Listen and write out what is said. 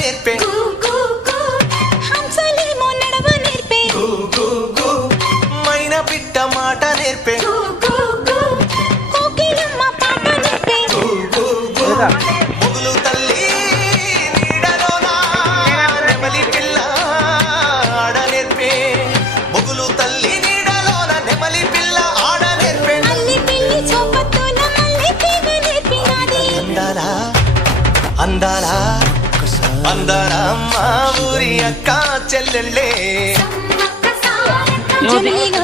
నేర్పే హంసలేమో నడవ నేర్పే మైన పిట్ట మాట నేర్పే కోకిలమ్మ పాట నేర్పే మొగులు తల్లి నీడలోన నెమలి పిల్ల ఆడ నేర్పే మొగులు తల్లి నీడలోన నెమలి పిల్ల ఆడ నేర్పే అల్లి పిల్లి చోపతోన మల్లి తీగ నేర్పినాది అందాలా అందాలా మా ఊరి అక్క చెల్లెళ్ళే జొల్లిగా